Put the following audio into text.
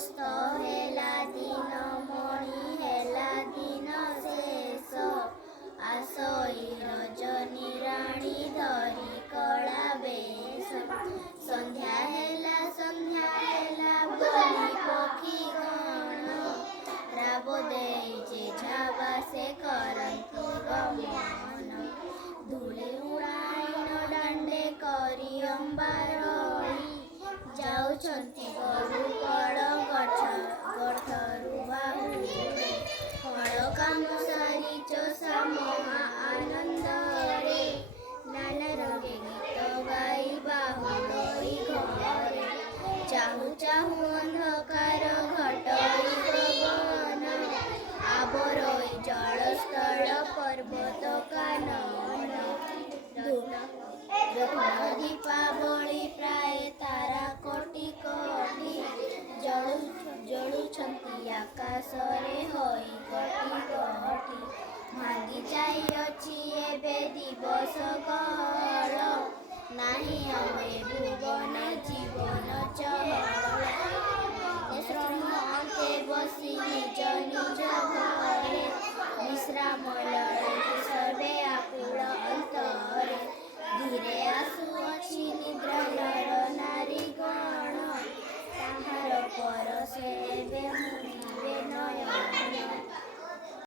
ଅସ୍ତ ହେଲା ଦିନ ମଣି ହେଲା ଦିନ ଶେଷ ଆସଇ ରଜନୀ ରାଣୀ ଧରି କଳା ବେଶ ସନ୍ଧ୍ୟା ହେଲା ବୋଲି ପକ୍ଷୀ ଗଣ ରାବ ଦେଇ ଯେଝା ବାସେ କରନ୍ତି ଗମନ ଧୂଳି ଉଡ଼ାଇଣ ଦାଣ୍ଡେ କରି ଅମ୍ବାରଳି ଯାଉଛନ୍ତି ଗୋରୁ କଳ ଗଠରୁ ବାହୁରେ ଫଳ କାମ ସାରି ଚଷା ମହା ଆନନ୍ଦରେ ନାନା ରଙ୍ଗେ ଗୀତ ଗାଇ ବାହୁଡ଼ଇ ଘରେ ଚାହୁଁ ଚାହୁଁ ଅନ୍ଧକାର ଘଟଇ ଗଗନ ଆବରଇ ଜଳସ୍ଥଳ ପର୍ବତ କାନନ ଦୀପାବଳି ପ୍ରାୟ ତାରା କୋଟି କୋଟି ଜଳୁଛନ୍ତି ଆକାଶରେ ହୋଇ ଗୋଟି ଗୋଟି ଭାଙ୍ଗି ଯାଇଅଛି ଏବେ ଦିବସ ଗହଳ ନାହିଁ ଆଉ ଏ ଭୁବନ ଜୀବନ ଚହଳ ଶ୍ରମ ଅନ୍ତେ ବସି ନିଜ ନିଜ ଘରେ ବିଶ୍ରାମ